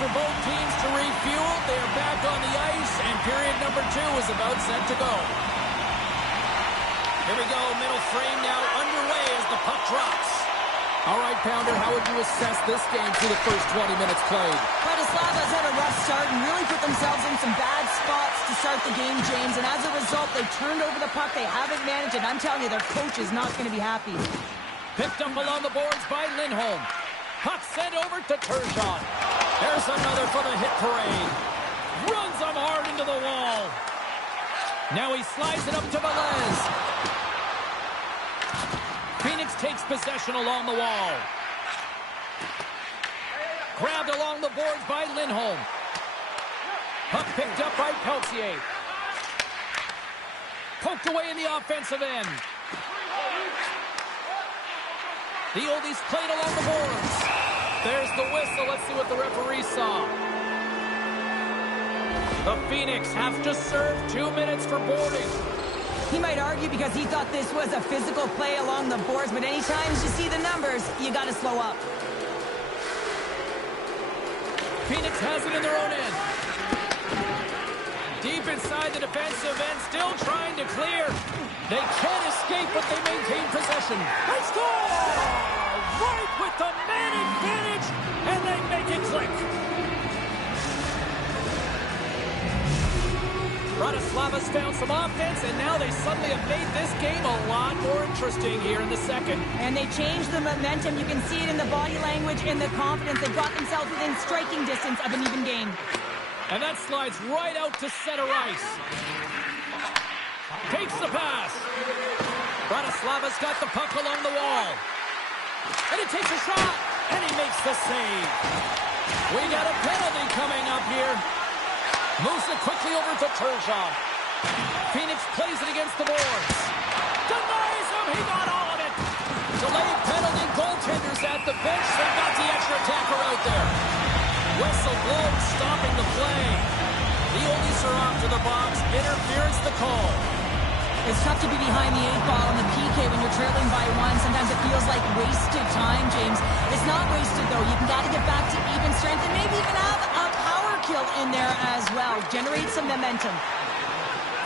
for both teams to refuel. They are back on the ice, and period number 2 is about set to go. Here we go, middle frame now underway as the puck drops. All right, Pounder, how would you assess this game through the first 20 minutes played? Bratislava's had a rough start and really put themselves in some bad spots to start the game, James. And as a result, they've turned over the puck. They haven't managed it. I'm telling you, their coach is not going to be happy. Picked up along the boards by Lindholm. Puck sent over to Turgeon. There's another for the hit parade. Runs him hard into the wall. Now he slides it up to Velez. Phoenix takes possession along the wall. Grabbed along the boards by Lindholm. Puck picked up by Peltier. Poked away in the offensive end. The oldies played along the boards. There's the whistle. Let's see what the referee saw. The Phoenix have to serve 2 minutes for boarding. He might argue because he thought this was a physical play along the boards, but anytime you see the numbers, you got to slow up. Phoenix has it in their own end. Deep inside the defensive end, still trying to clear. They can't escape, but they maintain possession. They score! Right with the man advantage, and they make it click. Bratislava's found some offense, and now they suddenly have made this game a lot more interesting here in the second. And they changed the momentum. You can see it in the body language and the confidence. They've got themselves within striking distance of an even game. And that slides right out to center ice. Takes the pass. Bratislava's got the puck along the wall. And he takes a shot, and he makes the save. We got a penalty coming up here. Moves it quickly over to Turgeon. Phoenix plays it against the boards. Denies him. He got all of it. Delayed penalty. Goaltenders at the bench. They got the extra attacker out there. Whistle blows, stopping the play. The oldies are off to the box. Interference the call. It's tough to be behind the 8-ball in the PK when you're trailing by 1. Sometimes it feels like wasted time, James. It's not wasted, though. You got to get back to even strength and maybe even have a power kill in there as well. Generate some momentum.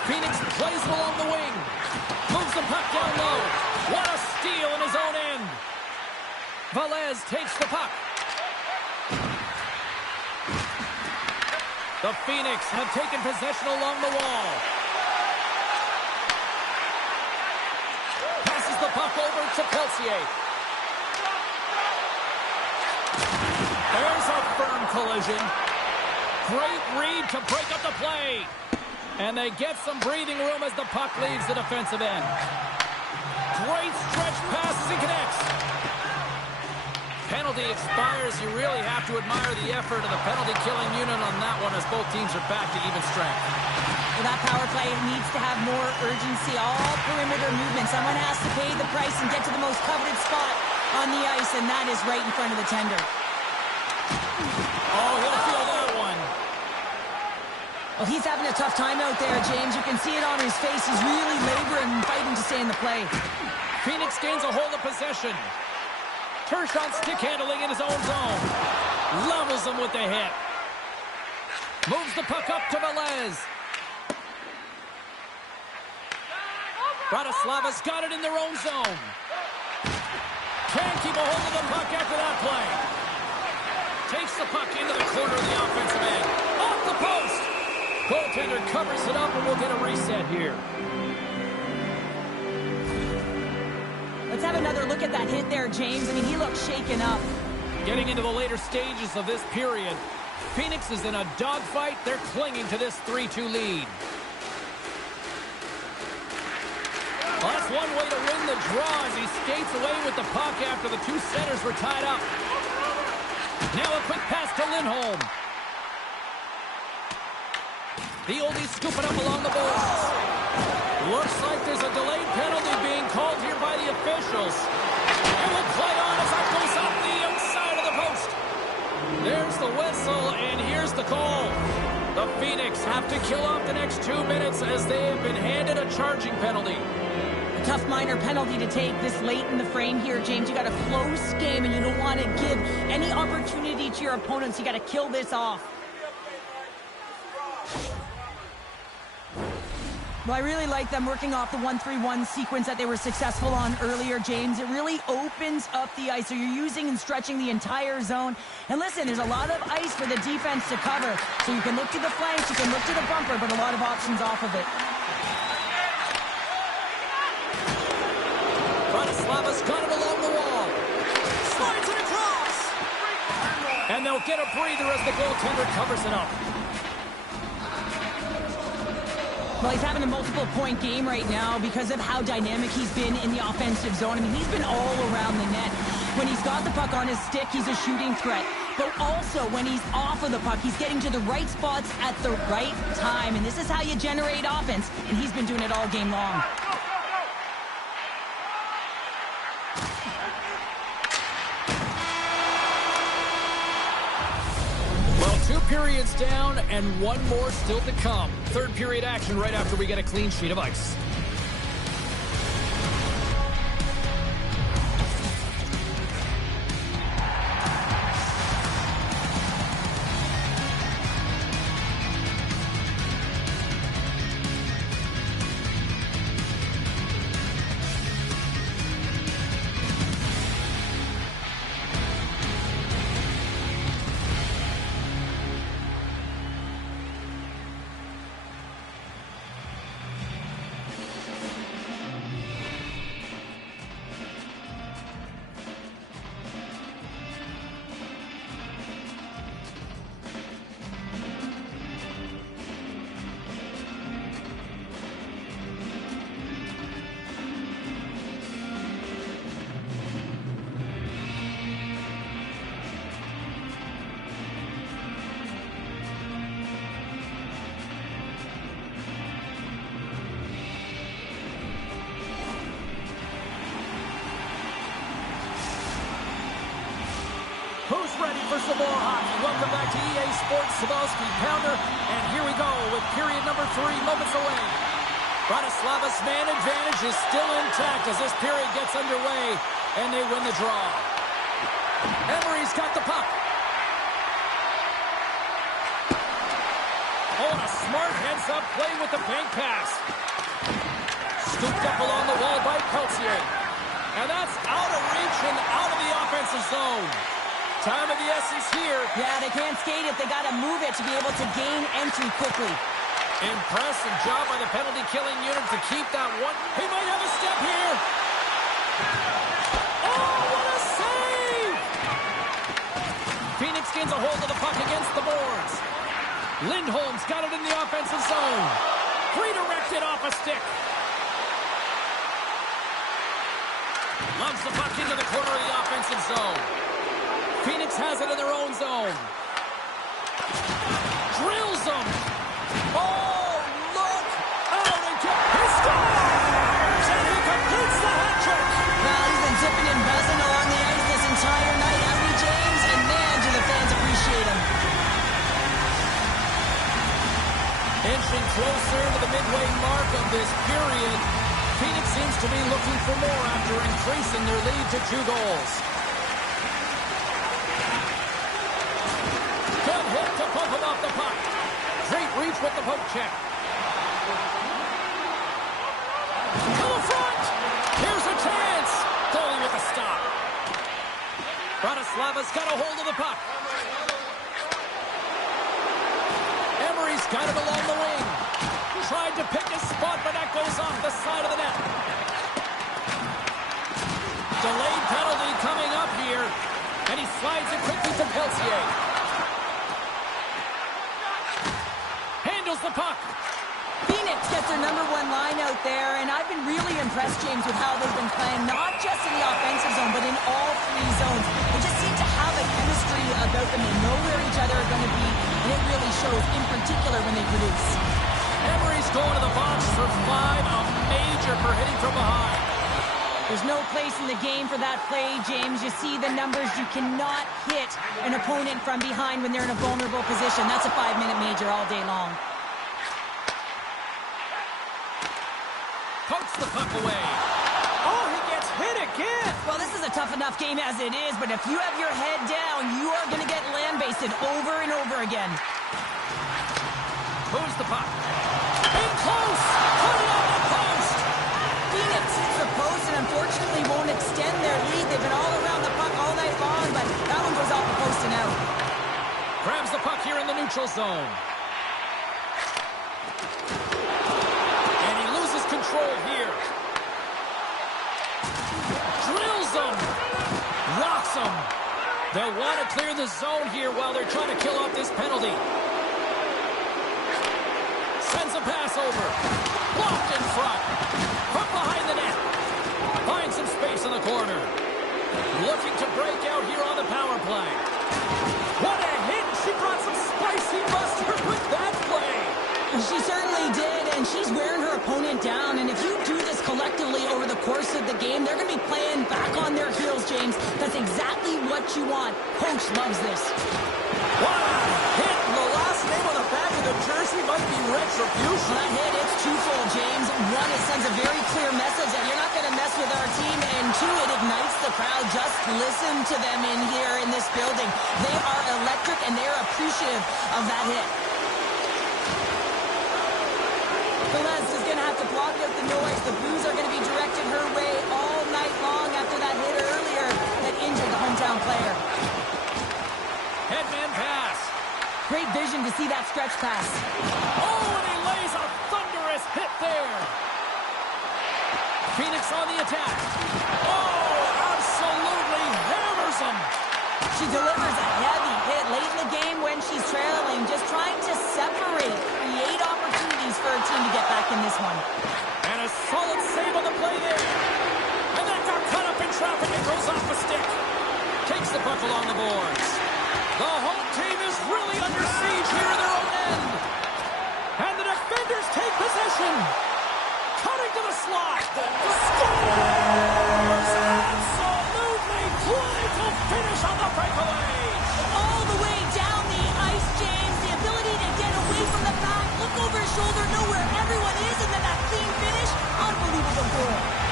Phoenix plays it along the wing. Moves the puck down low. What a steal in his own end. Velez takes the puck. The Phoenix have taken possession along the wall. Passes the puck over to Peltier. There's a firm collision. Great read to break up the play. And they get some breathing room as the puck leaves the defensive end. Great stretch passes and connects. Penalty expires. You really have to admire the effort of the penalty-killing unit on that one as both teams are back to even strength. Well, that power play needs to have more urgency. All perimeter movement. Someone has to pay the price and get to the most coveted spot on the ice, and that is right in front of the tender. Oh, he'll feel that one. Well, he's having a tough time out there, James. You can see it on his face. He's really laboring and fighting to stay in the play. Phoenix gains a hold of possession. Turgeon stick handling in his own zone. Levels him with the hit. Moves the puck up to Velez. Bratislava's got it in their own zone. Can't keep a hold of the puck after that play. Takes the puck into the corner of the offensive end. Off the post. Goaltender covers it up, and we'll get a reset here. Let's have another look at that hit there, James. I mean, he looks shaken up. Getting into the later stages of this period, Phoenix is in a dogfight. They're clinging to this 3-2 lead. Well, that's one way to win the draw as he skates away with the puck after the two centers were tied up. Now a quick pass to Lindholm. The oldies scoop it up along the boards. Looks like there's a delayed penalty being called here by the officials. And we'll play on as that goes up the outside of the post. There's the whistle, and here's the call. The Phoenix have to kill off the next 2 minutes as they have been handed a charging penalty. tough minor penalty to take this late in the frame here, James. You got a close game, and you don't want to give any opportunity to your opponents. You got to kill this off. Well, I really like them working off the 1-3-1 sequence that they were successful on earlier, James. It really opens up the ice, so you're using and stretching the entire zone. And listen, there's a lot of ice for the defense to cover, so you can look to the flanks, you can look to the bumper, but a lot of options off of it. Bratislava's got it along the wall. Slides it across. And they'll get a breather as the goaltender covers it up. Well, he's having a multiple-point game right now because of how dynamic he's been in the offensive zone. I mean, he's been all around the net. When he's got the puck on his stick, he's a shooting threat. But also, when he's off of the puck, he's getting to the right spots at the right time. And this is how you generate offense, and he's been doing it all game long. Well, 2 periods down and 1 more still to come. Third period action right after we get a clean sheet of ice. Who's ready for some more hockey? Welcome back to EA Sports Sabalski Pounder. And here we go with period number 3 moments away. Bratislava's man advantage is still intact as this period gets underway, and they win the draw. Emery's got the puck. Oh, and a smart heads-up play with the bank pass. Scooped up along the wall by Peltier. And that's out of reach and out of the offensive zone. Time of the essence here. Yeah, they can't skate it. They got to move it to be able to gain entry quickly. Impressive job by the penalty-killing unit to keep that one. He might have a step here. Oh, what a save! Phoenix gains a hold of the puck against the boards. Lindholm's got it in the offensive zone. Redirected off a stick. Loves the puck into the corner of the offensive zone. Phoenix has it in their own zone. Drills them. Oh, look out again. He scores! And he completes the hat trick. Well, he's been zipping and buzzing along the ice this entire night, hasn't he, James? And man, do the fans appreciate him. Inching closer to the midway mark of this period. Phoenix seems to be looking for more after increasing their lead to 2 goals. Good hit to pump him off the puck. Great reach with the poke check. To the front. Here's a chance. Goalie with a stop. Bratislava's got a hold of the puck. Emery's got it along the wing. Tried to pick his spot, but that goes off the side of the net. Delayed penalty coming up here. And he slides it quickly to Peltier. Handles the puck. Phoenix gets their #1 line out there, and I've been really impressed, James, with how they've been playing, not just in the offensive zone, but in all 3 zones. They just seem to have a chemistry about them. They know where each other are going to be, and it really shows, in particular, when they produce. Emery's going to the box for 5, a major for hitting from behind. There's no place in the game for that play, James. You see the numbers. You cannot hit an opponent from behind when they're in a vulnerable position. That's a 5-minute major all day long. Pokes the puck away. again. Well, this is a tough enough game as it is, but if you have your head down, you are going to get land-basted over and over again. Who's the puck? In close! Put it on the post! Phoenix hits the post and unfortunately won't extend their lead. They've been all around the puck all night long, but that one goes off the post and out. Grabs the puck here in the neutral zone. And he loses control here. Drills them. Rocks them. They'll want to clear the zone here while they're trying to kill off this penalty. Sends a pass over. Blocked in front. From behind the net. Finds some space in the corner. Looking to break out here on the power play. What a hit! She brought some spicy mustard with that play. She certainly did, and she's wearing her opponent down. And if you do this collectively over the course of the game, they're going to be playing back on their heels, James. That's exactly what you want. Coach loves this. What a hit! The last name on the back of the jersey might be retribution. That hit, it's twofold, James. One, it sends a very clear message that you're not going to mess with our team. And two, it ignites the crowd. Just listen to them in here in this building. They are electric, and they're appreciative of that hit. Velez is going to have to block out the noise. The boos are going to be directed her way all night long after that hit earlier that injured the hometown player. Headman pass. Great vision to see that stretch pass. Oh, and he lays a thunderous hit there. Phoenix on the attack. Oh, absolutely hammers him. She delivers a heavy hit late in the game when she's trailing, just trying to separate, create opportunities for her team to get back in this one. And a solid save on the play there. And that got cut up in traffic and goes off the stick. Takes the puck along the boards. The home team is really under siege here in their own end. And the defenders take possession. Cutting to the slot. Scores! Absolutely clinical finish on the breakaway. All the way down the ice, James. The ability to get away from the pack, look over his shoulder, know where everyone is, and then that clean finish. Unbelievable goal.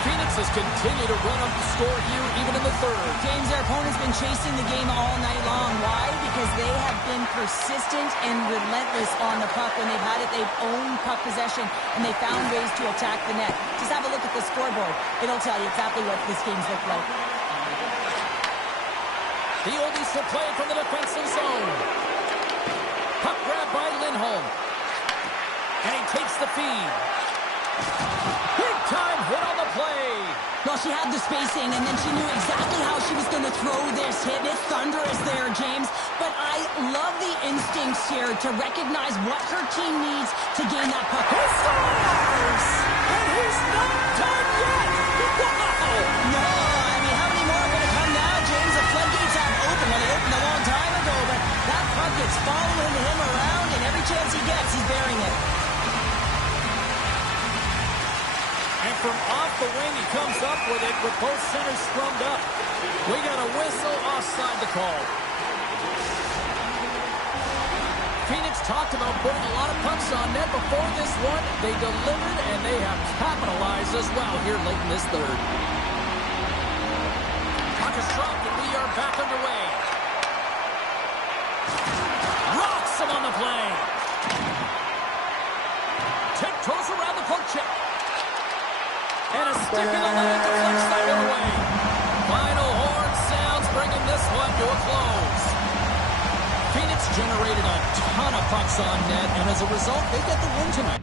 Phoenix has continued to run up the score here even in the third. James, their opponent's been chasing the game all night long. Why? Because they have been persistent and relentless on the puck. When they've had it, they've owned puck possession, and they found ways to attack the net. Just have a look at the scoreboard. It'll tell you exactly what this game's looked like. The oldies will play it from the defensive zone. Puck grab by Lindholm. And he takes the feed. Big time hit on the play. Well, she had the spacing, and then she knew exactly how she was going to throw this hit. It's thunderous there, James. But I love the instincts here to recognize what her team needs to gain that puck. He scores! And he's not done yet! Wow! No, I mean, how many more are going to come now, James? The floodgates have opened. Well, they opened a long time ago, but that puck is following him around, and every chance he gets, he's bearing it. And from off the wing, he comes up with it with both centers scrummed up. We got a whistle offside the call. Phoenix talked about putting a lot of pucks on net before this one. They delivered, and they have capitalized as well here late in this third. Puck is dropped, and we are back underway. Rocks him on the play. Tiptoes around the poke check. And a stick in the lane deflects that one away. Final horn sounds, bringing this one to a close. Phoenix generated a ton of pucks on net, and as a result, they get the win tonight.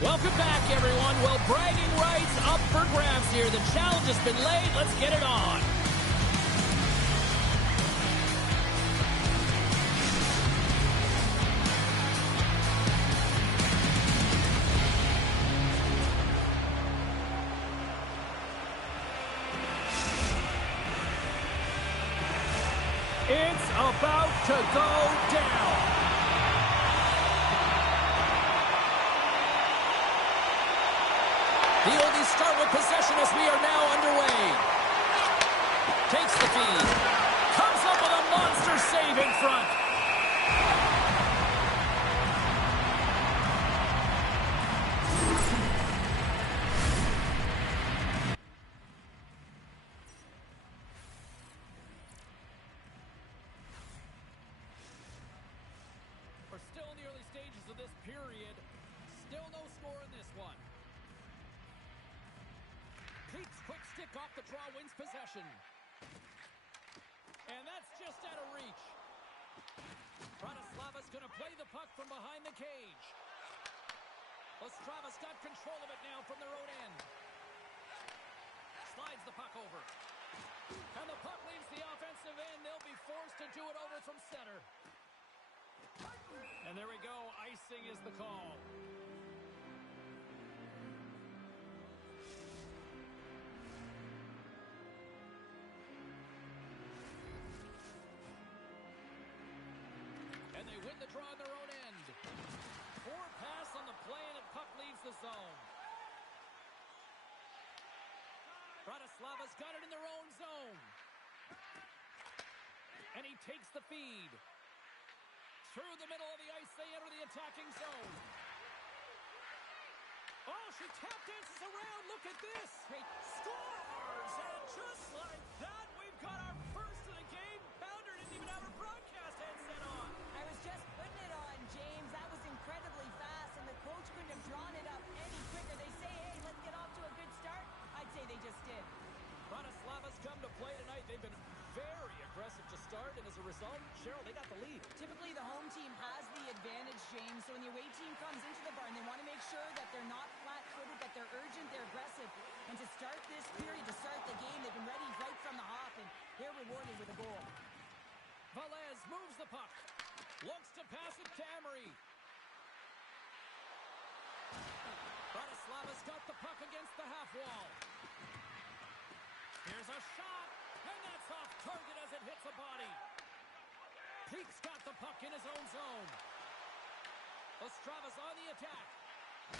Welcome back, everyone. Well, bragging rights up for grabs here. The challenge has been laid. Let's get it on. It's about to go down. The Oldies start with possession as we are now underway. Takes the feed. Comes up with a monster save in front. period. Still no score in this one. Pete's quick stick off the draw wins possession. And that's just out of reach. Bratislava's going to play the puck from behind the cage. Ostrava's got control of it now from their own end. Slides the puck over. And the puck leaves the offensive end. They'll be forced to do it over from center. And there we go. Icing is the call. And they win the draw on their own end. Forward pass on the play, and the puck leaves the zone. Bratislava's got it in their own zone. And he takes the feed. Through the middle of the ice, they enter the attacking zone. Oh, she tap dances around. Look at this. Great. Scores! And just like that, we've got our first of the game. Pounder didn't even have her broadcast headset on. I was just putting it on, James. That was incredibly fast, and the coach couldn't have drawn it up any quicker. They say, hey, let's get off to a good start. I'd say they just did. Bratislava's come to play tonight. They've been very aggressive to start, and as a result, Cheryl, they got the lead. Typically, the home team has the advantage, James. So when the away team comes into the barn, they want to make sure that they're not flat-footed, that they're urgent, they're aggressive. And to start this period, to start the game, they've been ready right from the hop, and they're rewarded with a goal. Velez moves the puck. Looks to pass it to Emery. Bratislava's got the puck against the half wall. Here's a shot, and that's off target as it hits a body. Pete's got the puck in his own zone. Ostrava's on the attack.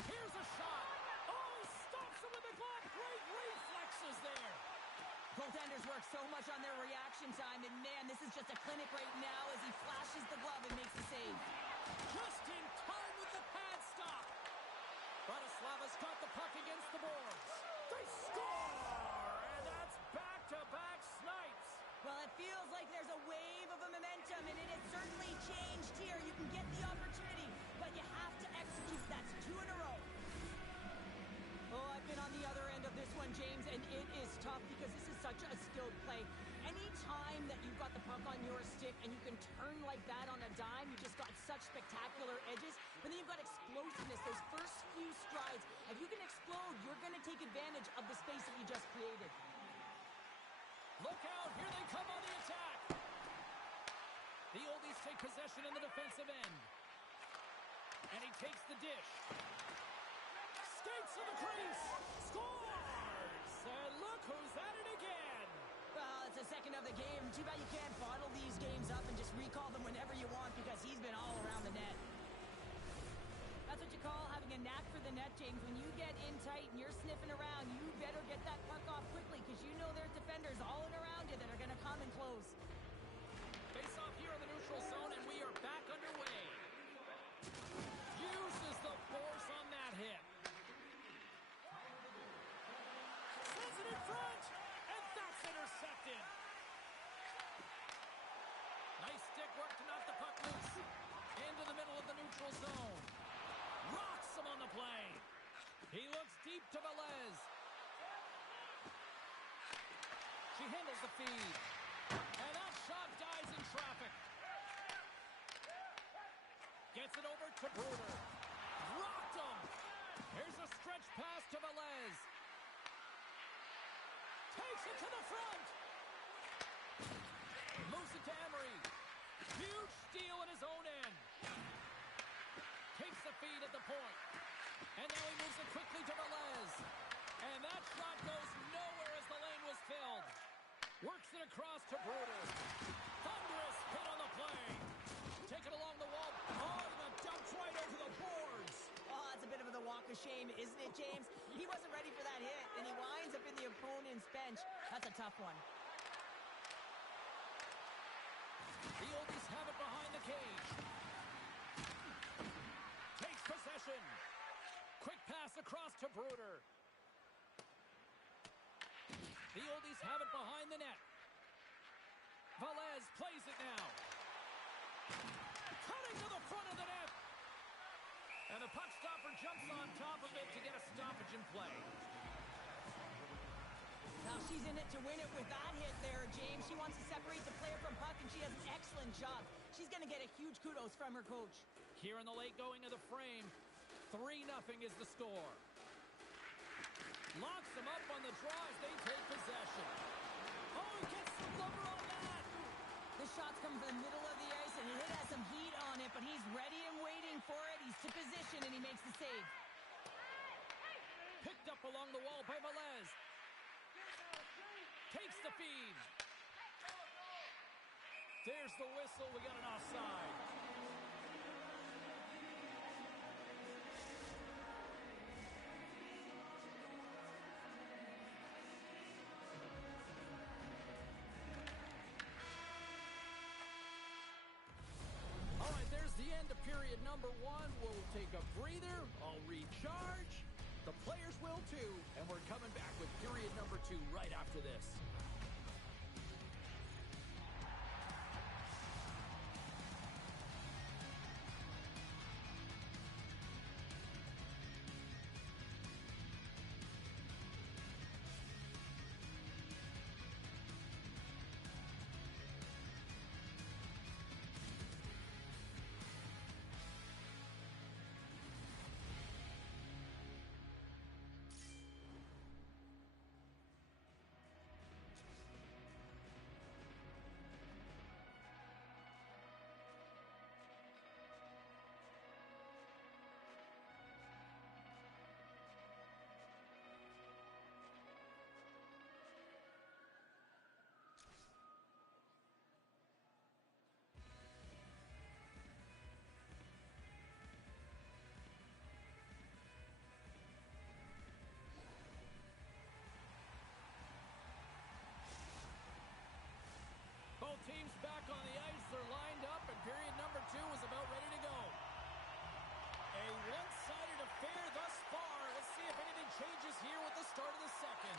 Here's a shot. Oh, stops him with the glove. Great reflexes there. Goaltenders work so much on their reaction time, and man, this is just a clinic right now as he flashes the glove and makes the save. Just in time with the pad stop. Bratislava's got the puck against the boards. They score! And that's back-to-back snipes. Well, it feels like there's a wave of a momentum, and it has certainly changed here. You can get the opportunity, but you have to execute. That's 2 in a row. Oh, I've been on the other end of this one, James, and it is tough because this is such a skilled play. Any time that you've got the puck on your stick and you can turn like that on a dime, you just got such spectacular edges. But then you've got explosiveness, those first few strides. If you can explode, you're going to take advantage of the space that you just created. Look out, here they come on the attack. The Oldies take possession in the defensive end. And he takes the dish. Skates to the crease. Scores! And look who's at it again. Well, it's the second of the game. Too bad you can't bottle these games up and just recall them whenever you want because he's been all around the net. That's what you call having a knack for the net, James. When you get in tight and you're sniffing around, you better get that puck off quickly because you know there's defenders all in around you that are going to come and close. Face off here in the neutral zone, and we are back underway. Uses the force on that hit. Sends it in front, and that's intercepted. Nice stick work to knock the puck loose. Into the middle of the neutral zone. Rocks him on the play. He looks deep to Velez. She handles the feed. And that shot dies in traffic. Gets it over to Bruder. Rocked him. Here's a stretch pass to Velez. Takes it to the front. Moves it to Emery. Huge steal in his own end. Takes the feed at the point. And now he moves it quickly to Velez. And that shot goes nowhere as the lane was filled. Works it across to Bruder. Thunderous hit on the play. Take it along the wall. Oh, and the dumped right over the boards. Oh, that's a bit of the walk of shame, isn't it, James? He wasn't ready for that hit, and he winds up in the opponent's bench. That's a tough one. The Oldies have it behind the cage. Takes possession. Quick pass across to Bruder. The Oldies have it behind the net. Velez plays it now. Cutting to the front of the net. And the puck stopper jumps on top of it to get a stoppage in play. Now she's in it to win it with that hit there, James. She wants to separate the player from puck, and she does an excellent job. She's going to get a huge kudos from her coach. Here in the late going of the frame, 3-0 is the score. Locks them up on the draw as they take possession. Oh, he gets the blubber on that. The shot's coming from the middle of the ice, and he has some heat on it, but he's ready and waiting for it. He's to position, and he makes the save. Picked up along the wall by Velez. Takes the feed. There's the whistle. We got an offside. All right, there's the end of period number 1. We'll take a breather. I'll recharge. The players will too, and we're coming back with period number 2 right after this. Both teams back on the ice. They're lined up, and period number 2 is about ready to go. A one-sided affair thus far. Let's see if anything changes here with the start of the second.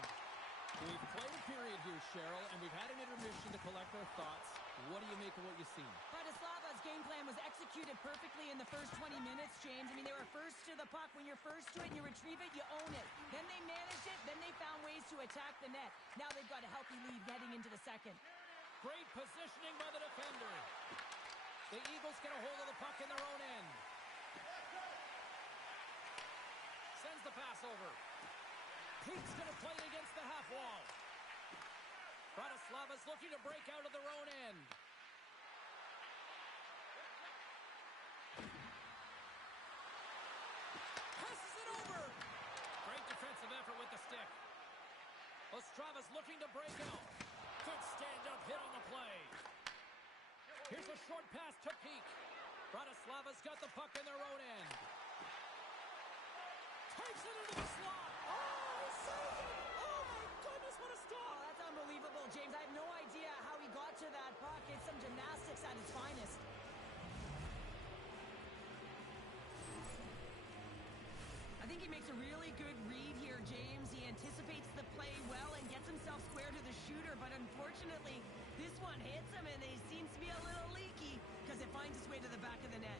We've played a period here, Cheryl, and we've had an intermission to collect our thoughts. What do you make of what you've seen? Bratislava's game plan was executed perfectly in the first 20 minutes, James. I mean, they were first to the puck. When you're first to it and you retrieve it, you own it. Then they managed it. Then they found ways to attack the net. Now they've got a healthy lead heading into the second. Great positioning by the defender. The Eagles get a hold of the puck in their own end. Sends the pass over. Pete's going to play it against the half wall. Bratislava's looking to break out of their own end. Passes it over. Great defensive effort with the stick. Ostrava's looking to break out. Good stand-up hit on the play. Here's a short pass to Peak. Bratislava's got the puck in their own end. Takes it into the slot. Oh, he saved it. Oh, my goodness, what a stop. Oh, that's unbelievable, James. I have no idea how he got to that puck. It's some gymnastics at its finest. I think he makes a really good read here, James. He anticipates the play well and gets himself square to the shooter, but unfortunately, this one hits him and he seems to be a little leaky because it finds its way to the back of the net.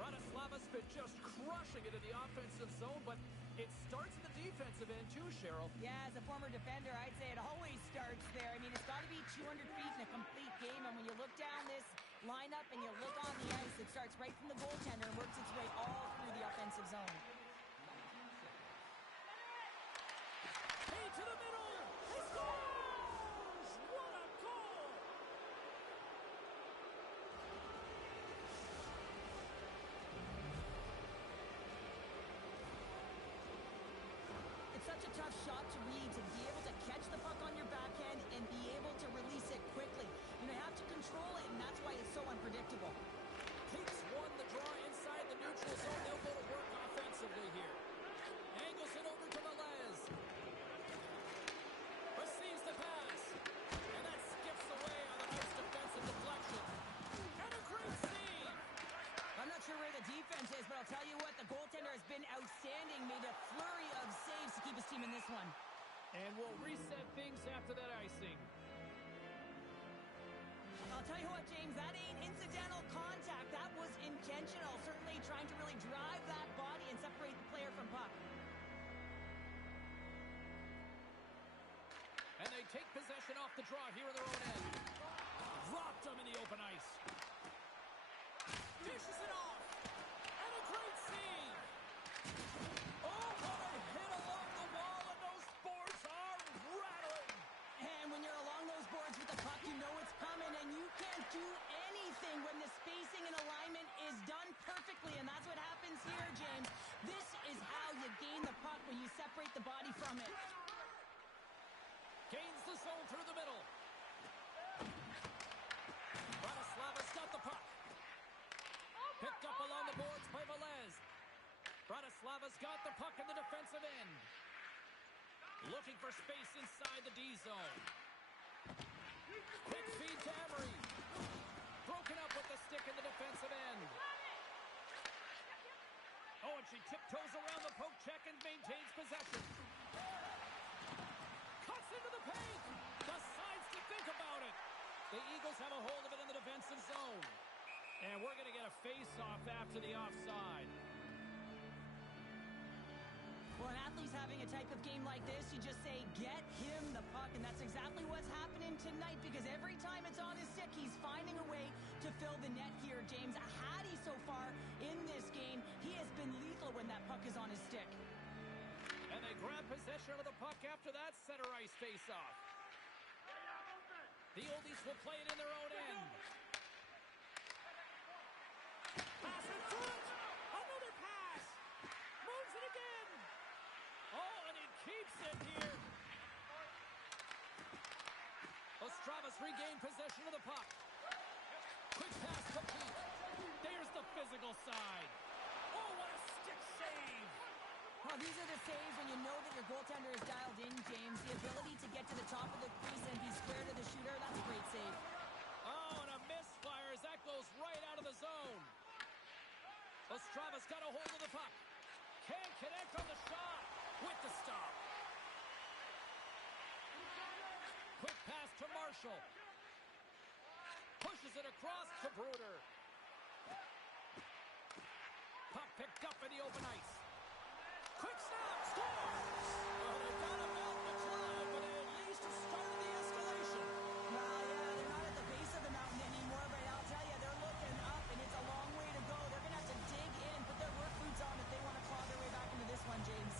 Bratislava's been just crushing it in the offensive zone, but it starts at the defensive end too, Cheryl. Yeah, as a former defender, I'd say it always starts there. I mean, it's got to be 200 feet in a complete game, and when you look down this lineup and you look on the ice, it starts right from the goaltender and works its way all through the offensive zone. Hey, to the middle! He scores! What a goal! It's such a tough shot to read, to be able to catch the puck on your backhand and be able to release it quickly. You have to control it, and that's why it's so unpredictable. Peaks won the draw inside the neutral zone. They'll go to work offensively here. Angles it over to Velez. Receives the pass. And that skips away on a nice defensive deflection. And a great save. I'm not sure where the defense is, but I'll tell you what, the goaltender has been outstanding, made a flurry of saves to keep his team in this one. And we'll reset things after that icing. I'll tell you what, James, that ain't incidental contact. That was intentional, certainly trying to really drive that body and separate the player from puck. And they take possession off the draw here in their own end. Dropped them in the open ice. Dishes it off. And a great save. Oh, what a hit along the wall, and those boards are rattling. And when you're along those boards with the puck, you know it's coming, and you can't do anything when the spacing and alignment is done perfectly, and that's what happens here, James. This is how you gain the puck, when you separate the body from it. Gains the zone through the middle. Bratislava's got the puck. Picked up along the boards by Velez. Bratislava's got the puck in the defensive end. Looking for space inside the D zone. Quick feed to Emery. Broken up with the stick in the defensive end. Oh, and she tiptoes around the poke check and maintains possession. Cuts into the paint. Decides to think about it. The Eagles have a hold of it in the defensive zone. And we're going to get a face-off after the offside. Well, an athlete's having a type of game like this, you just say, get him the puck, and that's exactly what's happening tonight, because every time it's on his stick, he's finding a way to fill the net here, James. Hattie so far in this game, he has been lethal when that puck is on his stick. And they grab possession of the puck after that center ice face-off. The Oldies will play it in their own end. Pass in front! Another pass! Moves it again! Oh, and he keeps it here. Ostravas regained possession of the puck. Quick pass to Pete. There's the physical side. Oh, what a stick save! Well, these are the saves when you know that your goaltender is dialed in, James. The ability to get to the top of the crease and be square to the shooter, that's a great save. Oh, and a misfire as that goes right out of the zone. Ostravas got a hold of the puck. Can't connect on the shot with the stop. Quick pass to Marshall. Pushes it across to Bruder. Puck picked up in the open ice. Quick snap, score! Oh, they got a mountain to climb, but they at least started the escalation. Well, yeah, they're not at the base of the mountain anymore, but I'll tell you, they're looking up, and it's a long way to go. They're going to have to dig in, put their work boots on if they want to claw their way back into this one, James.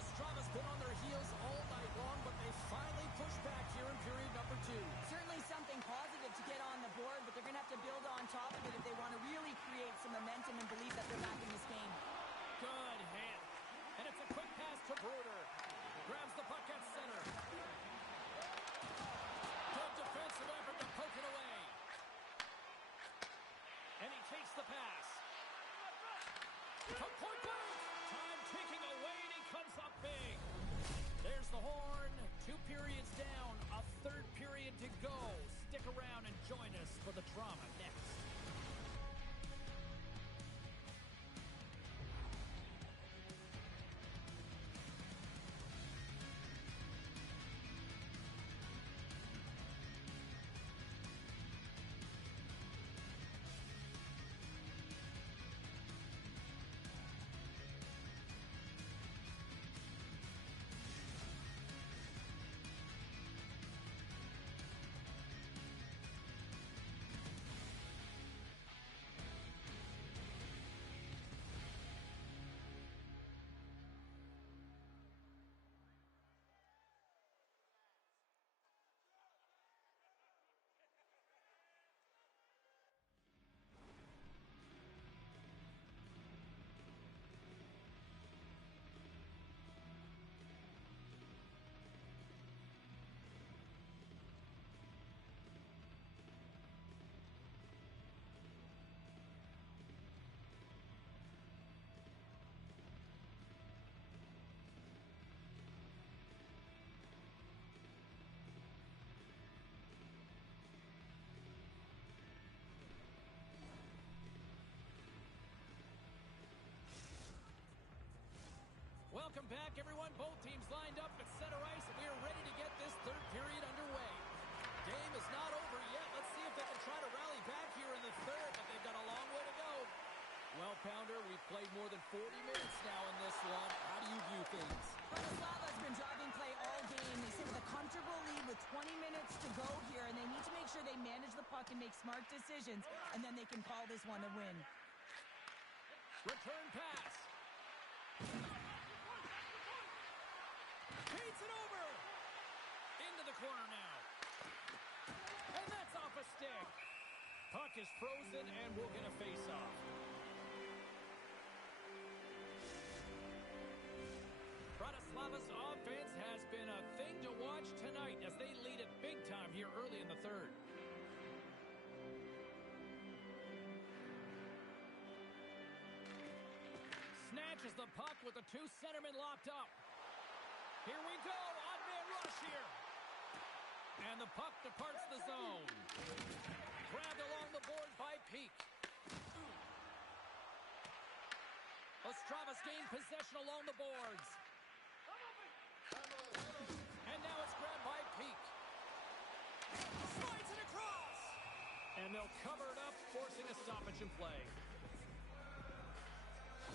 Ostrava's been on their heels all night long, but they finally pushed back here in period number 2. Certainly something positive to get on the board, but they're going to have to build on top of it if they want to really create some momentum and believe that they're back in this game. Good hit. And it's a quick pass to Bruder. Grabs the puck at center. Good defensive effort to poke it away. And he takes the pass. From point blank. Time ticking away, and he comes up big. There's the horn. 2 periods down. A 3rd period to go. Stick around and join us for the drama next. Welcome back, everyone. Both teams lined up at center ice, and we are ready to get this 3rd period underway. Game is not over yet. Let's see if they can try to rally back here in the 3rd, but they've got a long way to go. more than 40 minutes now in this one. How do you view things? Bratislava's been driving play all game. They sit with a comfortable lead with 20 minutes to go here, and they need to make sure they manage the puck and make smart decisions, and then they can call this one a win. Return pass. Feeds it over. Into the corner now. And that's off a stick. Puck is frozen, and we'll get a face-off. Bratislava's offense has been a thing to watch tonight as they lead it big time here early in the third. Snatches the puck with the two centermen locked up. Here we go, odd-man rush here. And the puck departs the zone. Grabbed along the board by Peak. Ostravas gained possession along the boards. And now it's grabbed by Peak. Slides it across. And they'll cover it up, forcing a stoppage in play.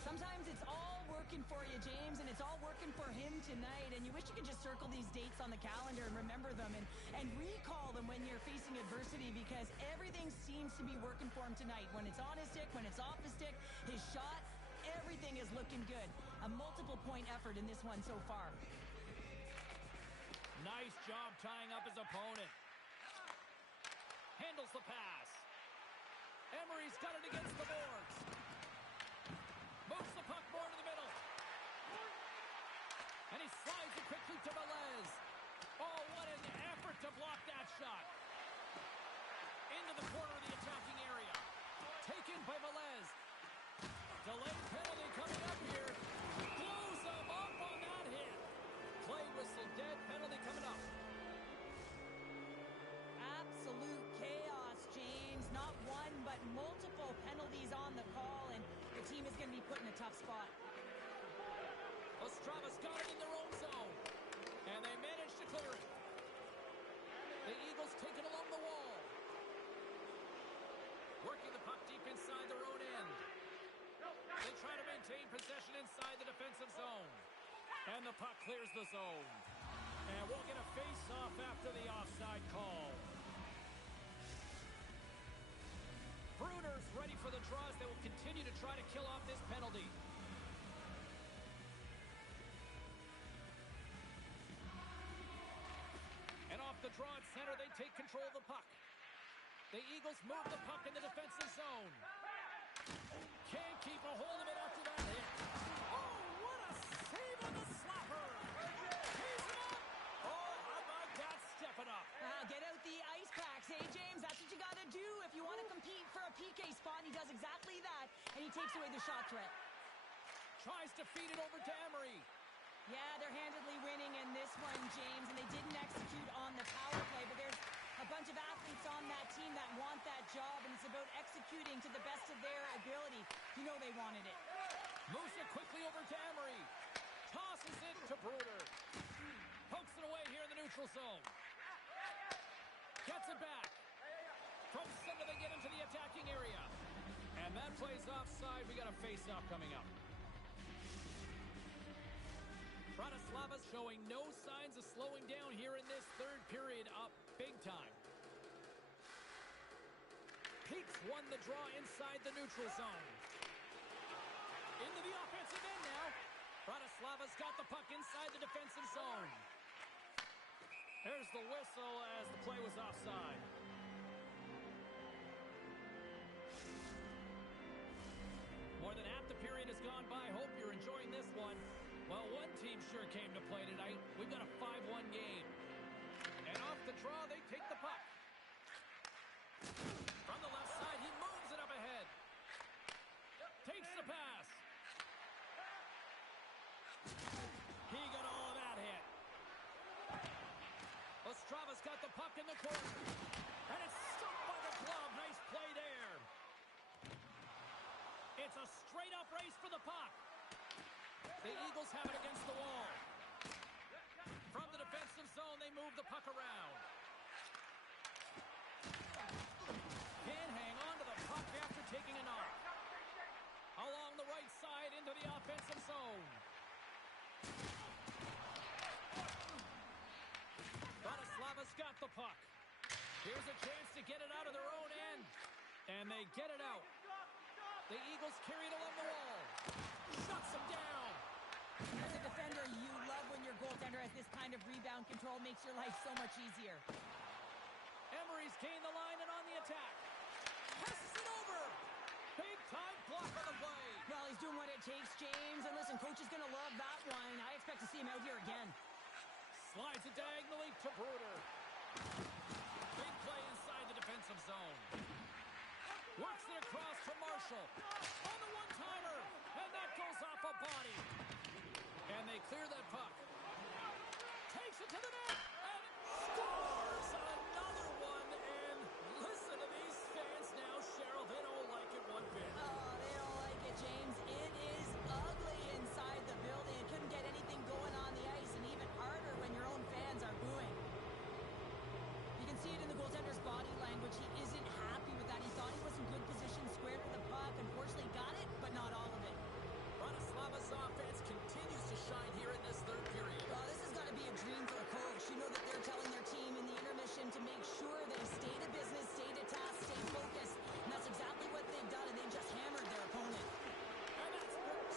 Sometimes it's all working for you, James, and it's all working for him tonight. And you wish you could just circle these dates on the calendar and remember them and recall them when you're facing adversity, because everything seems to be working for him tonight. When it's on his stick, when it's off his stick, his shot, everything is looking good. A multiple-point effort in this one so far. Nice job tying up his opponent. Handles the pass. Emery's got it against the boards. Moves the puck more to the middle. And he slides it quickly to Velez. Oh, what an effort to block that shot. Into the corner of the attacking area. Taken by Velez. Delayed penalty coming up here. Blows him up on that hit. Play whistle dead. Penalty coming up. Absolute chaos, James. Not one, but multiple penalties on the call, and the team is going to be put in a tough spot. Ostravas got it in their own zone, and they managed to clear it. The Eagles take it along the wall. Working the puck deep inside their own end. They try to maintain possession inside the defensive zone. And the puck clears the zone. And we'll get a face-off after the offside call. Bruner's ready for the draws. They will continue to try to kill off this penalty. And off the draw at center, they take control of the puck. The Eagles move the puck in the defensive zone. Can't keep a hold of it after that hit. Oh, what a save on the slapper. He's up. Oh, how about that stepping up? Get out the ice packs, hey, James? That's what you got to do if you want to compete for a PK spot. He does exactly that, and he takes away the shot threat. Tries to feed it over to Emery. Yeah, they're handedly winning in this one, James, and they didn't execute on the power play, but there's a bunch of athletes on that team that want that job, and it's about executing to the best of their ability. You know they wanted it. Moves it quickly over to Emery. Tosses it to Bruder. Pokes it away here in the neutral zone. Gets it back. From center, they get into the attacking area. And that plays offside. We got a face-off coming up. Bratislava's showing no signs of slowing down here in this third period, up big time. Peaks won the draw inside the neutral zone. Into the offensive end now. Bratislava's got the puck inside the defensive zone. There's the whistle as the play was offside. More than half the period has gone by. Hope you're enjoying this one. Well, one team sure came to play tonight. We've got a 5-1 game. And off the draw, they take the puck. From the left side, he moves it up ahead. Takes the pass. He got all of that hit. Ostravas got the puck in the corner. And it's stopped by the glove. Nice play there. It's a straight-up race for the puck. The Eagles have it against the wall. From the defensive zone, they move the puck around. Can't hang on to the puck after taking a knock. Along the right side Here's a chance to get it out of their own end. And they get it out. The Eagles carry it along the wall. Shuts them down. As a defender, you love when your goaltender has this kind of rebound control. Makes your life so much easier. Emery's gained the line and on the attack. Passes it over. Big-time block on the play. Well, he's doing what it takes, James. And listen, coach is going to love that one. I expect to see him out here again. Slides it diagonally to Bruder. Big play inside the defensive zone. Works it across to Marshall. On the one-timer. And that goes off a body. And they clear that puck. Takes it to the net. And scores another one. And listen to these fans now, Cheryl. They don't like it one bit. Oh, they don't like it, James. It is ugly inside the building. It couldn't get anything going on the ice. And even harder when your own fans are booing. You can see it in the goaltender's body language. He isn't happy with that. He thought he was in good position, square to the puck. Unfortunately, got it, but not all of it. Bratislava's offense continues to shine here in this third period. Well, this has got to be a dream for a coach. You know that they're telling their team in the intermission to make sure they stay to business, stay to task, stay focused. And that's exactly what they've done, and they've just hammered their opponent. And that's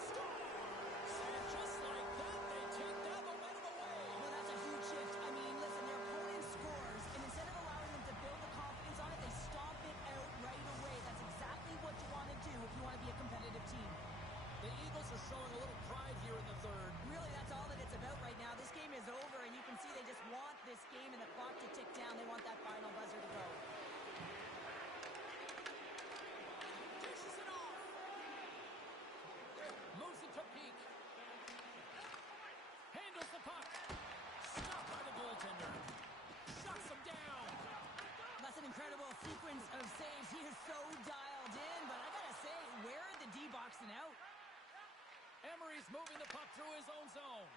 scores! And just like that, they take that momentum away. Well, that's a huge shift. I mean, listen, their opponent scores, and instead of allowing them to build the confidence on it, they stomp it out right away. That's exactly what you want to do if you want to be a competitive team. The Eagles are showing a little pride here in the third. Really, that's all that it's about right now. This game is over, and you can see they just want this game and the clock to tick down. They want that final buzzer to go. Dishes it off. Moves it to Peak. Handles the puck. Stopped by the goaltender. Shuts him down. That's an incredible sequence of saves. He is so dialed in, but I gotta say, where are the D boxing out? Emery's moving the puck through his own zone.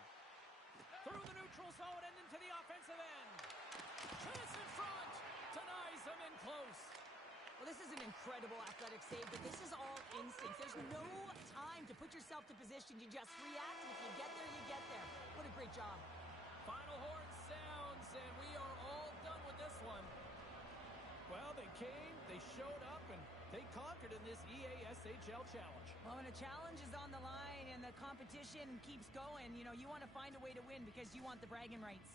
Through the neutral zone and into the offensive end. Chance in front. Denies him in close. Well, this is an incredible athletic save, but this is all instincts. There's no time to put yourself to position. You just react, and if you get there, you get there. What a great job. Final horn sounds, and we are all done with this one. Well, they came, they showed up, and they conquered in this EASHL challenge. Well, when a challenge is on the line and the competition keeps going, you know, you want to find a way to win because you want the bragging rights.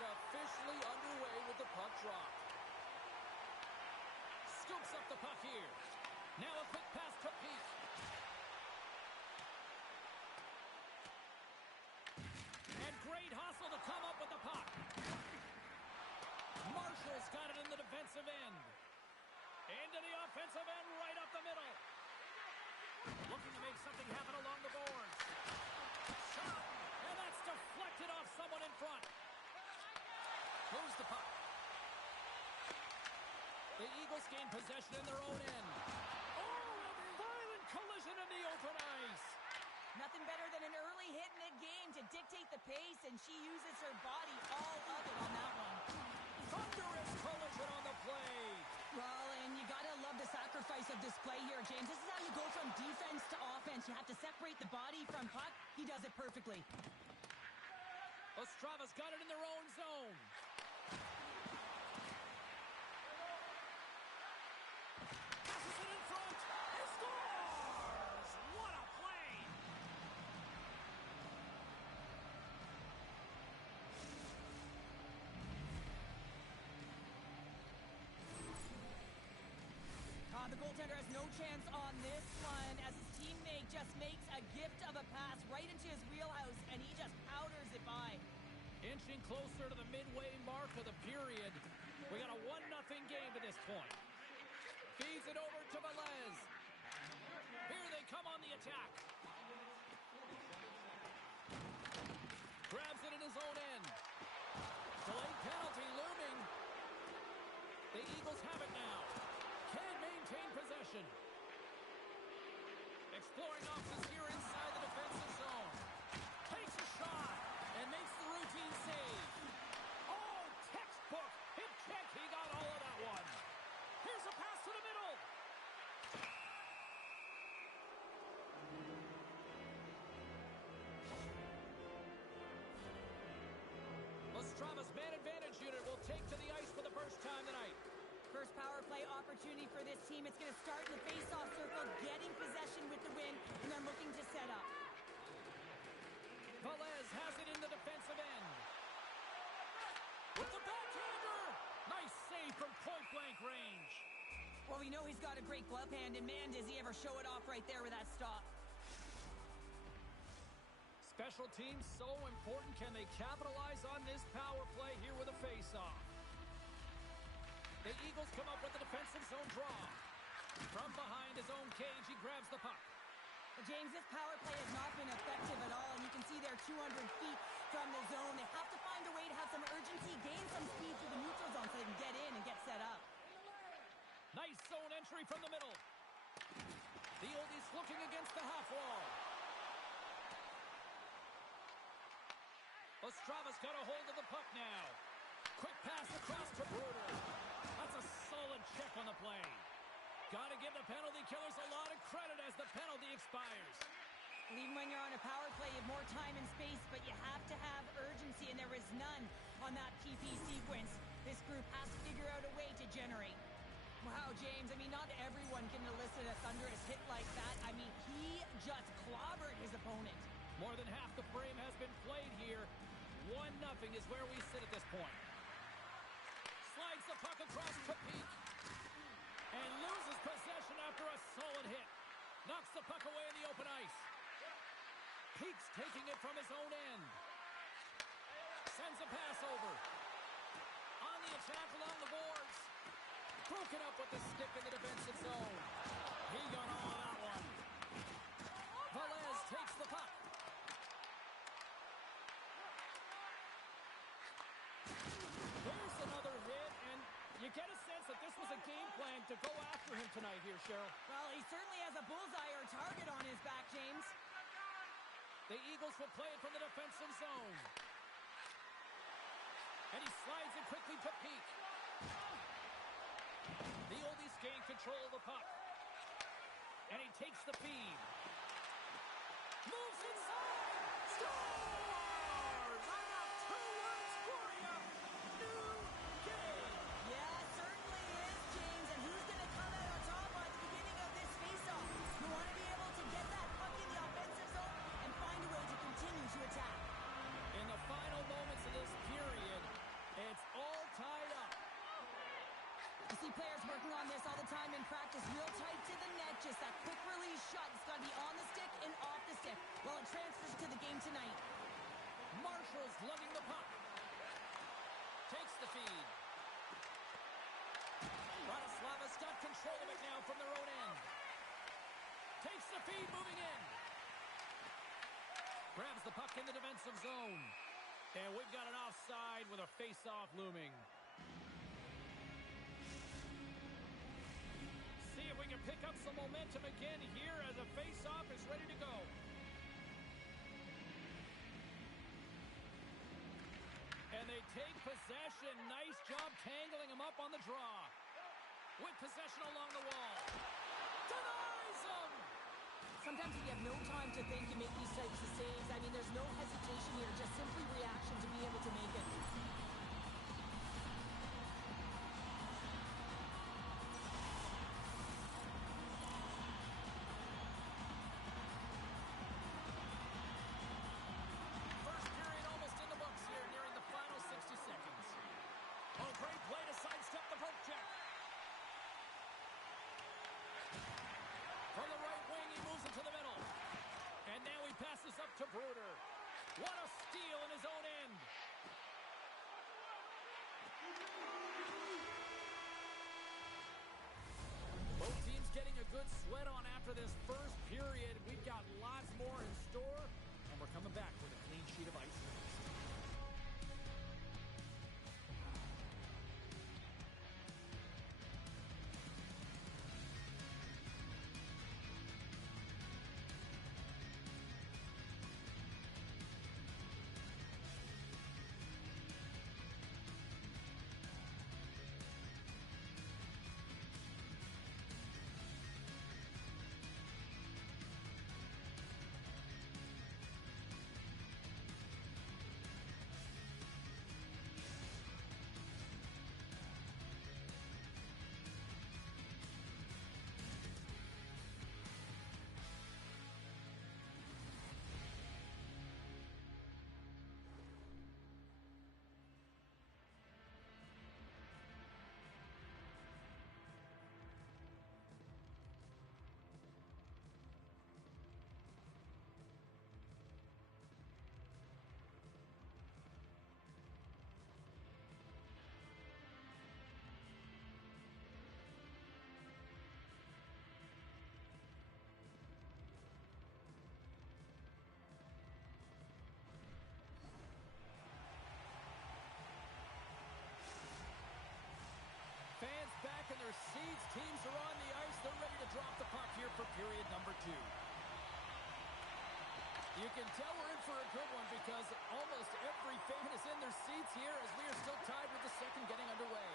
officially underway with the puck drop. Scoops up the puck here. Now a quick pass to Peak. And great hustle to come up with the puck. Marshall's got it in the defensive end. Into the offensive end, right up the middle. Looking to make something happen along the boards. Shot, and that's deflected off someone in front. Moves the puck. The Eagles gain possession in their own end. Oh, a violent collision in the open ice. Nothing better than an early hit in a game to dictate the pace, and she uses her body all of it on that one. Thunderous collision on the play. Well, and you gotta love the sacrifice of this play here, James. This is how you go from defense to offense. You have to separate the body from puck. He does it perfectly. Ostrava's got it in their own zone. Passes it in front. He scores! What a play! The goaltender has no chance on this one as his teammate just makes a gift of a pass right into his wheelhouse, and he just powders it by. Inching closer to the midway mark of the period. We got a 1-0 game to this point. Feeds it over to Velez. Here they come on the attack. Grabs it in his own end. Delayed penalty looming. The Eagles have it now. Can maintain possession. Exploring options here inside the defensive zone. Takes a shot and makes the routine save. Oh, textbook hit check. He got all of that one. Here's a pass to the middle. Ostrava's man advantage unit will take to the ice for the first time tonight. First power play opportunity for this team. It's going to start in the face-off circle, getting possession with the win, and then looking to set up. Velez has it in the defensive end. With the backhander! Nice save from point-blank range. Well, we know he's got a great glove hand, and man, does he ever show it off right there with that stop. Special teams so important. Can they capitalize on this power play here with a face-off? The Eagles come up with the defensive zone draw. From behind his own cage, he grabs the puck. Well, James, this power play has not been effective at all, and you can see they're 200 feet from the zone. They have to find a way to have some urgency, gain some speed through the neutral zone so they can get in and get set up. Nice zone entry from the middle. The oldies looking against the half wall. Ostrava's got a hold of the puck now. Quick pass across to Bruder. That's a solid check on the play. Got to give the penalty killers a lot of credit as the penalty expires. Even when you're on a power play, you have more time and space, but you have to have urgency, and there is none on that PP sequence. This group has to figure out a way to generate. Wow, James, I mean, not everyone can elicit a thunderous hit like that. I mean, he just clobbered his opponent. More than half the frame has been played here. 1-0 is where we sit at this point. Slides the puck across to Peak. And loses possession after a solid hit. Knocks the puck away in the open ice. Peak's taking it from his own end. Sends a pass over. On the attack along the boards. Broken up with the stick in the defensive zone. He got all of that one. Velez takes the puck. There's another hit, and you get a sense that this was a game plan to go after him tonight here, Cheryl. Well, he certainly has a bullseye or target on his back, James. The Eagles will play it from the defensive zone. And he slides it quickly to Peak. The oldies gain control of the puck. And he takes the feed. Moves inside! Scores! I got 2 words for you. New game. Yeah, it certainly is, James. And who's going to come out on top at the beginning of this faceoff? You want to be able to get that puck in the offensive zone and find a way to continue to attack. In the final moments of this period, see players working on this all the time in practice. Real tight to the net, just that quick release shot. It's got to be on the stick and off the stick. Well, it transfers to the game tonight. Marshall's lugging the puck. Takes the feed. Bratislava's got control of it now from their own end. Takes the feed, moving in. Grabs the puck in the defensive zone. And we've got an offside with a face-off looming. See if we can pick up some momentum again here as a face-off is ready to go. And they take possession. Nice job tangling him up on the draw. With possession along the wall. Denies him! Sometimes you have no time to think and make these types of saves. I mean, there's no hesitation here, just simply reaction to be able to make it. First period almost in the books here, nearing the final 60 seconds. Oh, great play to sidestep the poke check. From the right wing, he moves it to the middle. And now he passes up to Bruder. What a steal in his own end. Both teams getting a good sweat on after this first period. We've got lots more in store, and we're coming back with a clean sheet of ice. Fans back in their seats. Teams are on the ice. They're ready to drop the puck here for period number 2. You can tell we're in for a good one because almost every fan is in their seats here as we are still tied with the second getting underway.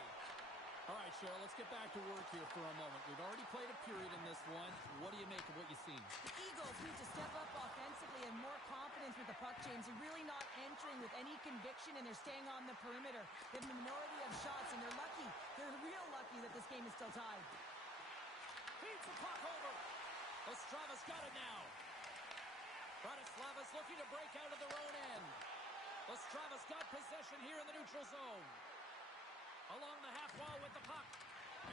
All right, Cheryl, let's get back to work here for a moment. We've already played a period in this one. What do you make of what you've seen? The Eagles need to step up offensively and more confidence with the puck, James. They're really not entering with any conviction, and they're staying on the perimeter. They have the minority of shots, and they're lucky. They're real lucky that this game is still tied. Feeds the puck over. Ostrava's got it now. Bratislava's looking to break out of their own end. Ostrava's got possession here in the neutral zone. Along the half wall with the puck.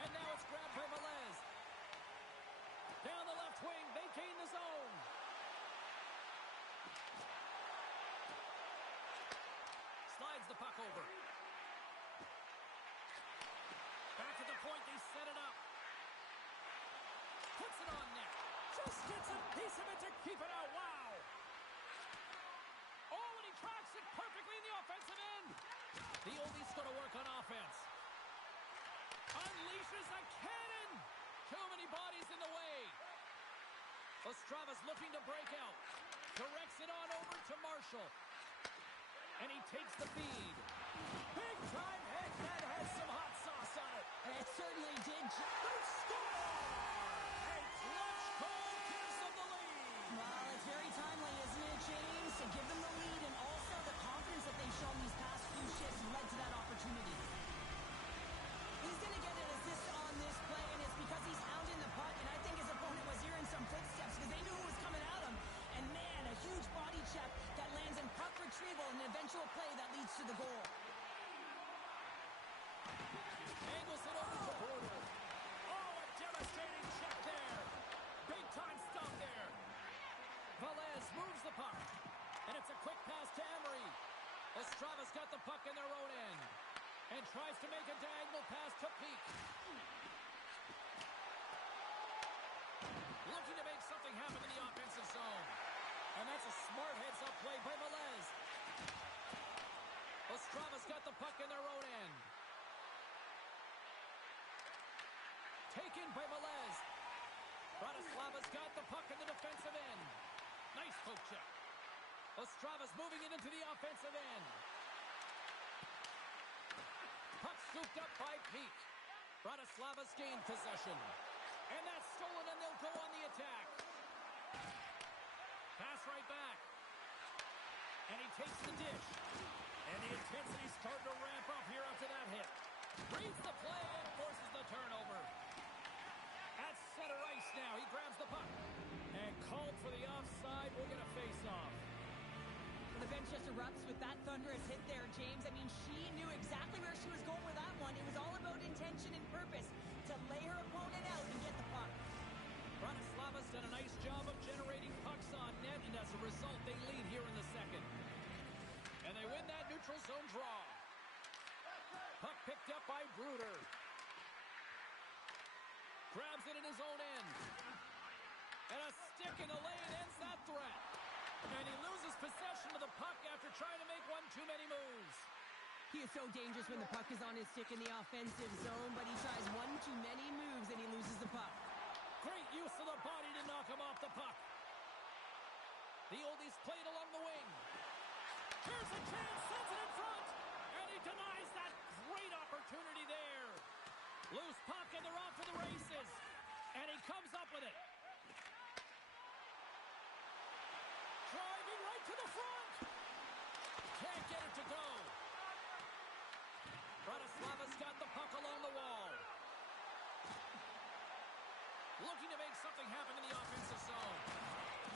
And now it's grabbed by Velez. Down the left wing, they gain the zone. Slides the puck over. Back at the point, they set it up. Puts it on net. Just gets a piece of it to keep it out. Wow. Oh, and he tracks it perfectly in the offensive end. The Ovi's going to work on offense. Unleashes a cannon. Too many bodies in the way. Ostrava's looking to break out. Directs it on over to Marshall. And he takes the feed. Big time hit. That has some hot sauce on it. It certainly did. They score! A clutch goal gives them the lead. Well, it's very timely, isn't it, James? To give them the lead, and also the confidence that they've shown these past few shifts led to that opportunity. He's going to get an assist on this play, and it's because he's hounding the puck, and I think his opponent was hearing some footsteps because they knew who was coming at him. And man, a huge body check that lands in puck retrieval and an eventual play that leads to the goal. Angles it over to Bruder. And tries to make a diagonal pass to Peak. Looking to make something happen in the offensive zone. And that's a smart heads-up play by Melez. Ostrava's got the puck in their own end. Taken by Melez. Bratislava's got the puck in the defensive end. Nice poke check. Ostrava's moving it into the offensive end. Puck scooped up by Peak. Bratislava's gained possession. And that's stolen, and they'll go on the attack. Pass right back. And he takes the dish. And the intensity's starting to ramp up here after that hit. Reads the play and forces the turnover. At center ice now. He grabs the puck. And called for the offside. We'll get a face-off. The bench just erupts with that thunderous hit there, James. I mean, she knew exactly where she was going with that one. It was all about intention and purpose to lay her opponent out and get the puck. Bratislava's done a nice job of generating pucks on net, and as a result, they lead here in the second. And they win that neutral zone draw. Puck picked up by Bruder. Grabs it in his own end. And a stick in the lane ends that threat. And he loses possession of the puck after trying to make one too many moves. He is so dangerous when the puck is on his stick in the offensive zone, but he tries one too many moves and he loses the puck. Great use of the body to knock him off the puck. The oldies played along the wing. Here's a chance, sends it in front, and he denies that great opportunity there. Loose puck, and they're off to the races. And he comes up with it. Driving right to the front. Can't get it to go. Bratislava's got the puck along the wall. Looking to make something happen in the offensive zone.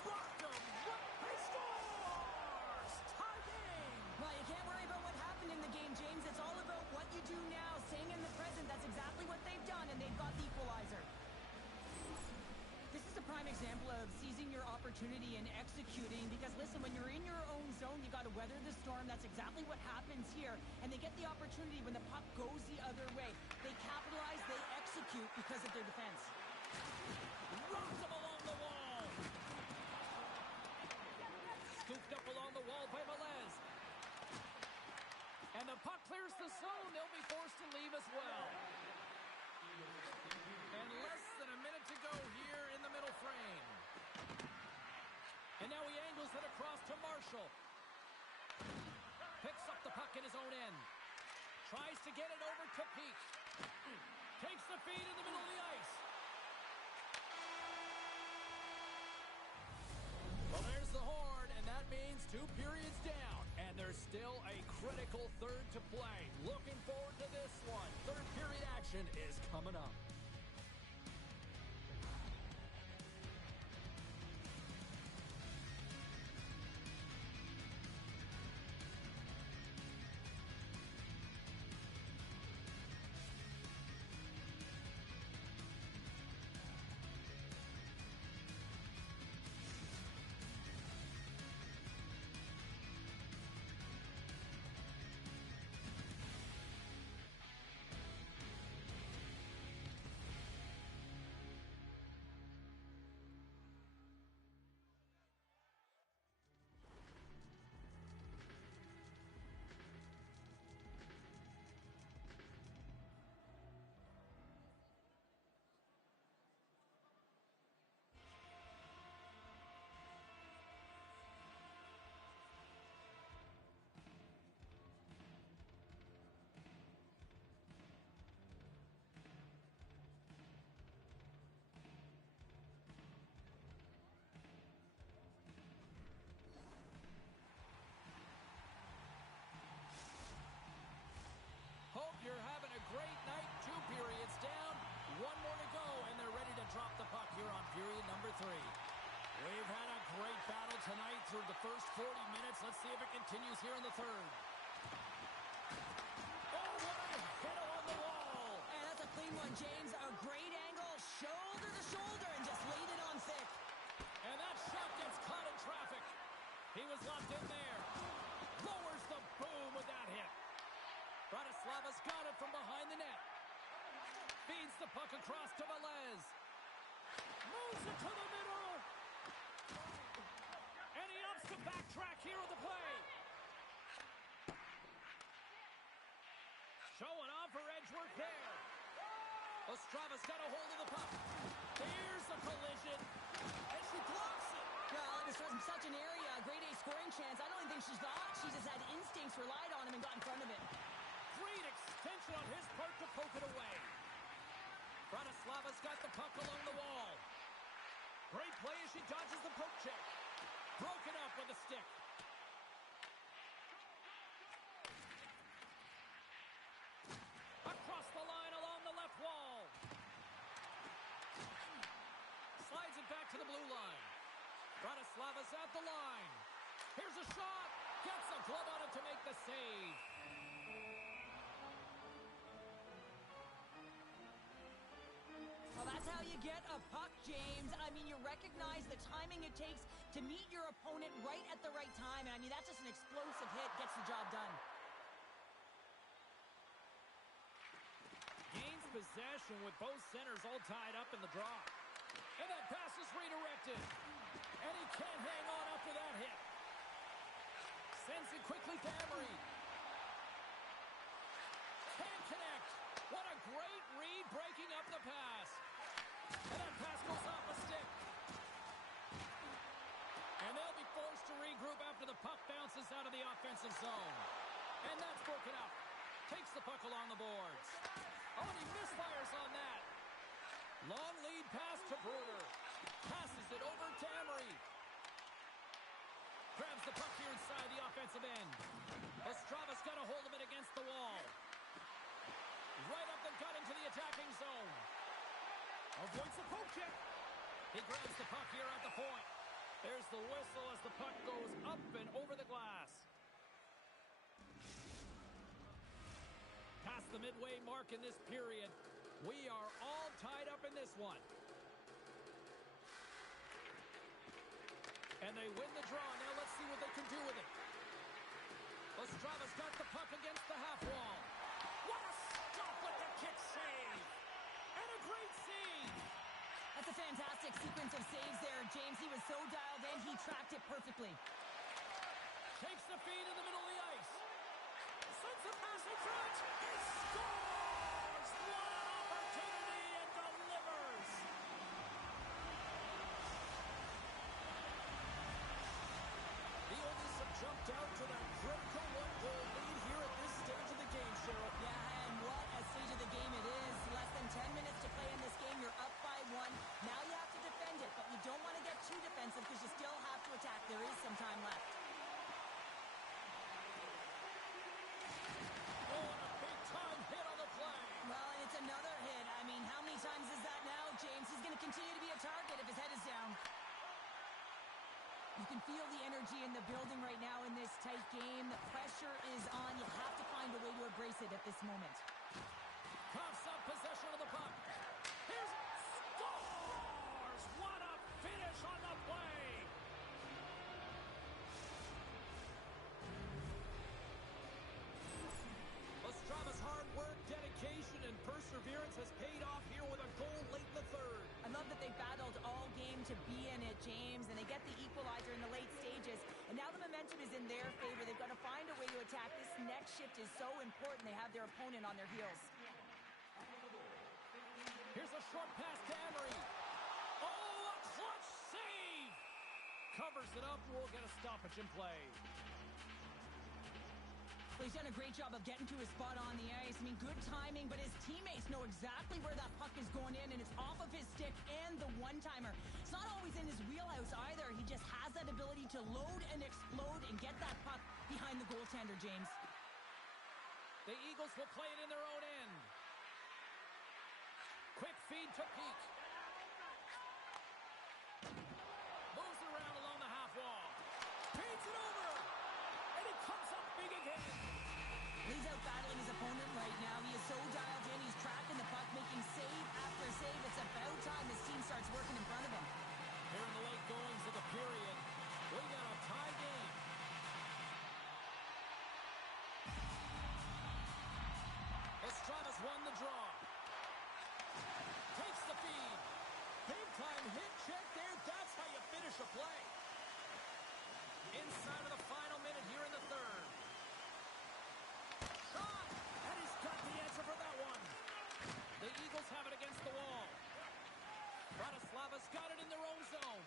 Rocked him. He scores! Tie game! Well, you can't worry about what happened in the game, James. It's all about what you do now, staying in the present. That's exactly what they've done, and they've got the equalizer. This is a prime example of seizing your opportunity and executing, because listen, when you're in your own zone, you got to weather the storm. That's exactly what happens here, and they get the opportunity when the puck goes the other way. They capitalize, they execute because of their defense. Rocks him along the wall. Scooped up along the wall by Melez. And the puck clears the zone. They'll be forced to leave as well. And less than a minute to go here in the middle frame. And now he angles it across to Marshall. Picks up the puck in his own end. Tries to get it over to Peak. Takes the feed in the middle of the ice. Well, there's the horn, and that means 2 periods down. And there's still a critical third to play. Looking forward to this one. Third period action is coming up. Hope you're having a great night. 2 periods down. 1 more to go, and they're ready to drop the puck here on period number 3. We've had a great battle tonight through the first 40 minutes. Let's see if it continues here in the third. Oh, what a hit on the wall. And that's a clean one, James. A great angle, shoulder to shoulder, and just laid it on thick. And that shot gets caught in traffic. He was locked in there. Lowers the boom with that hit. Bratislava's got Gets the puck across to Velez. Moves it to the middle. And he opts to backtrack here on the play. Showing off her edge work there. Ostrava's got a hold of the puck. Here's a collision. And she blocks it. Well, it was from such an area, a grade A scoring chance. I don't even think she thought. She just had instincts, relied on him, and got in front of it. Great extension on his part to poke it away. Bratislava's got the puck along the wall. Great play as she dodges the poke check. Broken up with a stick. Across the line along the left wall. Slides it back to the blue line. Bratislava's at the line. Here's a shot. Gets a glove on it to make the save. Well, that's how you get a puck, James. I mean, you recognize the timing it takes to meet your opponent right at the right time. And I mean, that's just an explosive hit. Gets the job done. Gains possession with both centers all tied up in the draw. And that pass is redirected. And he can't hang on after that hit. Sends it quickly to Emery. Can't connect. What a great read breaking up the pass. And that pass goes off a stick. And they'll be forced to regroup after the puck bounces out of the offensive zone. And that's broken up. Takes the puck along the boards. Oh, and he misfires on that. Long lead pass to Bruder. Passes it over to Emery. Grabs the puck here inside the offensive end. Ostrava's got a hold of it against the wall. Right up the gut into the attacking zone. Avoids the poke check. He grabs the puck here at the point. There's the whistle as the puck goes up and over the glass. Past the midway mark in this period. We are all tied up in this one. And they win the draw. Now let's see what they can do with it. Ostrava's got the puck against the half wall. What a stop with the kick save. And a great save. That's a fantastic sequence of saves there, James. He was so dialed in, he tracked it perfectly. Takes the feed in the middle of the ice. Sends the pass in front. He scores! What an opportunity and delivers! The Oilers have jumped out to that critical one-goal lead here at this stage of the game, Cheryl. Yeah, and what a stage of the game it is. Less than 10 minutes to play in this game. You're up by 1. Now you have to defend it, but you don't want to get too defensive because you still have to attack. There is some time left. Oh, and a big-time hit on the play. Well, and it's another hit. I mean, how many times is that now, James? He's going to continue to be a target if his head is down. You can feel the energy in the building right now in this tight game. The pressure is on. You have to find a way to embrace it at this moment. Coughs up possession of the puck. Here's scores! What a finish on the play! Ostrava's hard work, dedication, and perseverance has paid off here with a goal late in the third. I love that they battled all game to be in it, James, and they get the equalizer in the late stages. And now the momentum is in their favor. They've got to find a way to attack. This next shift is so important. They have their opponent on their heels. Here's a short pass to Emery. Oh, a clutch save! Covers it up. We'll get a stoppage in play. Well, he's done a great job of getting to his spot on the ice. I mean, good timing, but his teammates know exactly where that puck is going in, and it's off of his stick and the one-timer. It's not always in his wheelhouse either. He just has that ability to load and explode and get that puck behind the goaltender, James. The Eagles will play it in their own end. Quick feed to Peak. Moves it around along the half wall. Feeds it over. And he comes up big again. He's out battling his opponent right now. He is so dialed in. He's tracking the puck, making save after save. It's about time his team starts working in front of him. Here in the late goings of the period, we got a tie game. Ostrava's won the draw. finish a play. Inside of the final minute here in the third. Shot! And he's got the answer for that one. The Eagles have it against the wall. Bratislava's got it in their own zone.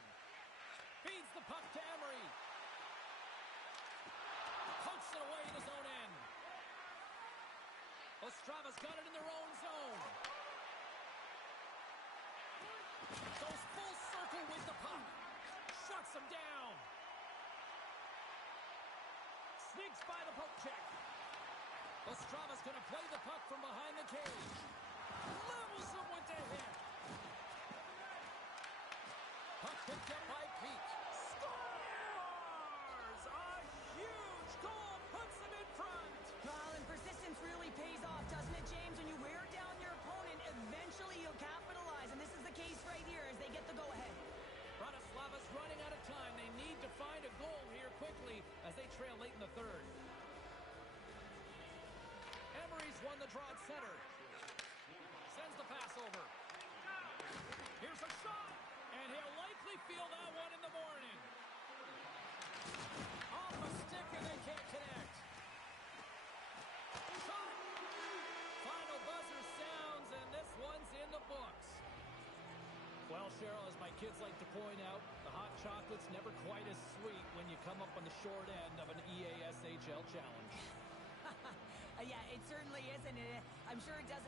Feeds the puck to Emery. Pokes it away in his own end. Ostrava's got it in their own zone. Goes full circle with the puck. Shuts him down. Sneaks by the poke check. Ostrava's going to play the puck from behind the cage. Levels him with the hit. Puck picked up by Peak. Scores! A huge goal puts them in front. Well, and persistence really pays off, doesn't it, James? When you wear down your opponent, eventually you'll capitalize. And this is the case right here as they get the go-ahead. Bratislava's running out of time. They need to find a goal here quickly as they trail late in the third. Emery's won the draw at center. Sends the pass over. Here's a shot, and he'll likely feel that one in the morning. Off a stick, and they can't connect. Shot! Final buzzer sounds, and this one's in the books. Well, Cheryl, as my kids like to point out, the hot chocolate's never quite as sweet when you come up on the short end of an EASHL challenge. Yeah, it certainly isn't. I'm sure it doesn't.